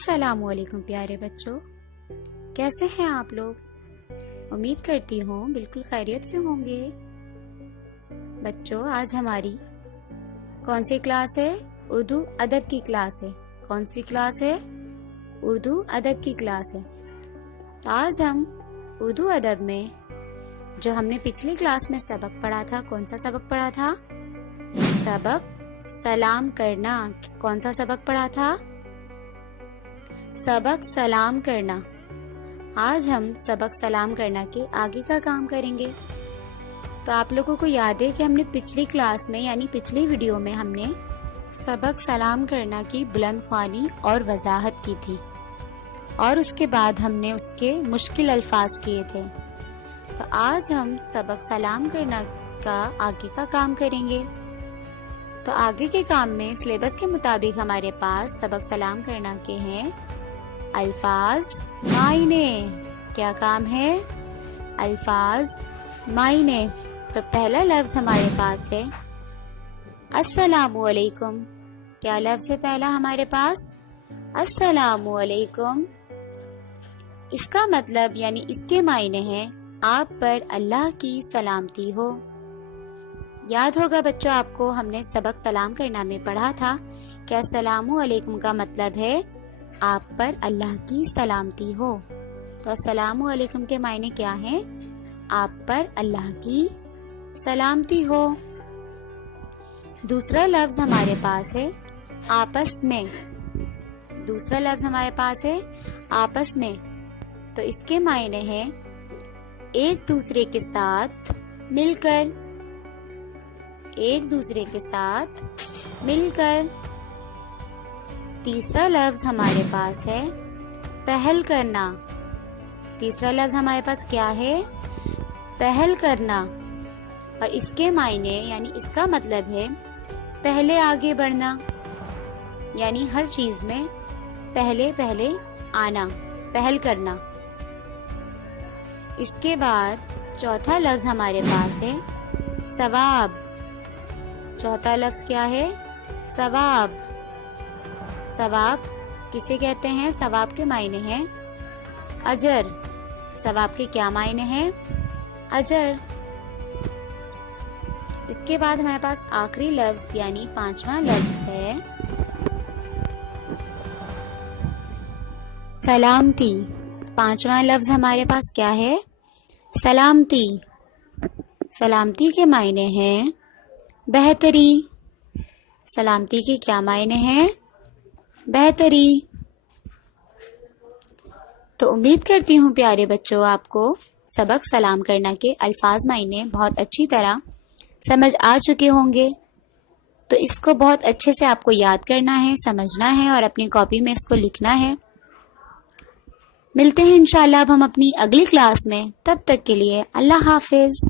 अस्सलाम वालेकुम प्यारे बच्चों, कैसे हैं आप लोग। उम्मीद करती हूँ बिल्कुल खैरियत से होंगे। बच्चों, आज हमारी कौन सी क्लास है? उर्दू अदब की क्लास है। कौन सी क्लास है? उर्दू अदब की क्लास है। तो आज हम उर्दू अदब में जो हमने पिछली क्लास में सबक पढ़ा था, कौन सा सबक पढ़ा था? सबक सलाम करना। कौन सा सबक पढ़ा था? सबक सलाम करना। आज हम सबक सलाम करना के आगे का काम करेंगे। तो आप लोगों को याद है कि हमने पिछली क्लास में यानी पिछली वीडियो में हमने सबक सलाम करना की बुलंद ख्वानी और वजाहत की थी और उसके बाद हमने उसके मुश्किल अल्फाज किए थे। तो आज हम सबक सलाम करना का आगे का काम करेंगे। तो आगे के काम में सिलेबस के मुताबिक हमारे पास सबक सलाम करना के हैं अल्फाज मायने। क्या काम है? अल्फाज मायने। तो पहला लफ्ज हमारे पास है अस्सलामु अलैकुम। क्या लफ्ज है पहला हमारे पास? अस्सलामु अलैकुम। इसका मतलब यानी इसके मायने हैं आप पर अल्लाह की सलामती हो। याद होगा बच्चों, आपको हमने सबक सलाम करना में पढ़ा था कि अस्सलामु अलैकुम का मतलब है आप पर अल्लाह की सलामती हो। तो अस्सलामु अलैकुम के मायने क्या हैं? आप पर अल्लाह की सलामती हो। दूसरा लफ्ज हमारे पास है आपस में। दूसरा लफ्ज हमारे पास है आपस में। तो इसके मायने हैं एक दूसरे के साथ मिलकर। एक दूसरे के साथ मिलकर। तीसरा लफ्ज हमारे पास है पहल करना। तीसरा लफ्ज हमारे पास क्या है? पहल करना। और इसके मायने यानी इसका मतलब है पहले आगे बढ़ना, यानी हर चीज में पहले पहले आना, पहल करना। इसके बाद चौथा लफ्ज हमारे पास है सवाब। चौथा लफ्ज क्या है? सवाब। सवाब किसे कहते हैं? सवाब के मायने हैं अजर। सवाब के क्या मायने हैं? अजर। इसके बाद हमारे पास आखिरी लफ्ज यानी पांचवा लफ्ज है सलामती। पांचवा लफ्ज हमारे पास क्या है? सलामती। सलामती के मायने हैं बेहतरी। सलामती के क्या मायने हैं? बेहतरी। तो उम्मीद करती हूँ प्यारे बच्चों आपको सबक सलाम करना के अल्फाज मायने बहुत अच्छी तरह समझ आ चुके होंगे। तो इसको बहुत अच्छे से आपको याद करना है, समझना है और अपनी कॉपी में इसको लिखना है। मिलते हैं इंशाल्लाह अब हम अपनी अगली क्लास में। तब तक के लिए अल्लाह हाफिज।